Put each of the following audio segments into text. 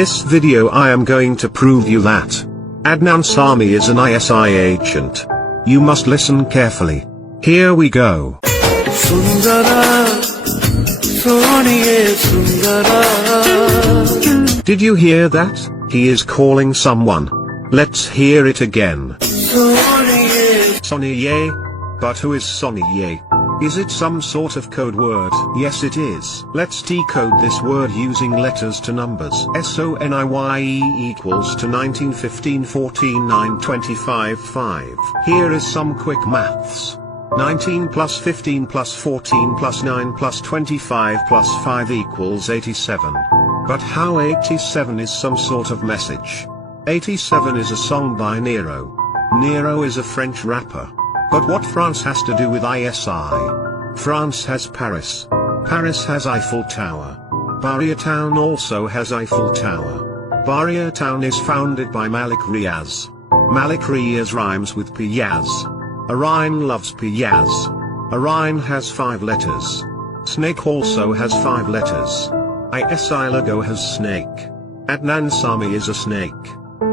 this video I am going to prove you that Adnan Sami is an ISI agent. You must listen carefully. Here we go. Did you hear that? He is calling someone. Let's hear it again. Sonny. But who is Sonny? Is it some sort of code word? Yes it is. Let's decode this word using letters to numbers. SONIYE equals to 19 15 14 9 25 5. Here is some quick maths. 19 plus 15 plus 14 plus 9 plus 25 plus 5 equals 87. But how 87 is some sort of message? 87 is a song by Nero. Nero is a French rapper. But what France has to do with ISI? France has Paris. Paris has Eiffel Tower. Bahria Town also has Eiffel Tower. Bahria Town is founded by Malik Riaz. Malik Riaz rhymes with Piyaz. Orion loves Piyaz. Orion has 5 letters. Snake also has 5 letters. ISI logo has snake. Adnan Sami is a snake.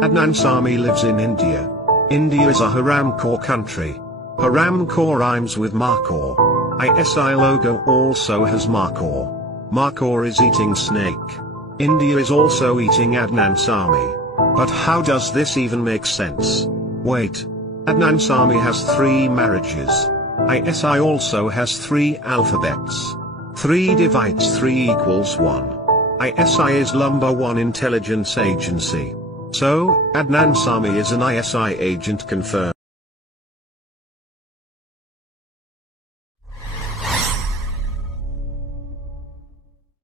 Adnan Sami lives in India. India is a Haramkhor country. Haramkhor rhymes with Markhor. ISI logo also has Markhor. Markhor is eating snake. India is also eating Adnan Sami. But how does this even make sense? Wait. Adnan Sami has 3 marriages. ISI also has 3 alphabets. 3 divides 3 equals 1. ISI is number 1 intelligence agency. So, Adnan Sami is an ISI agent confirmed.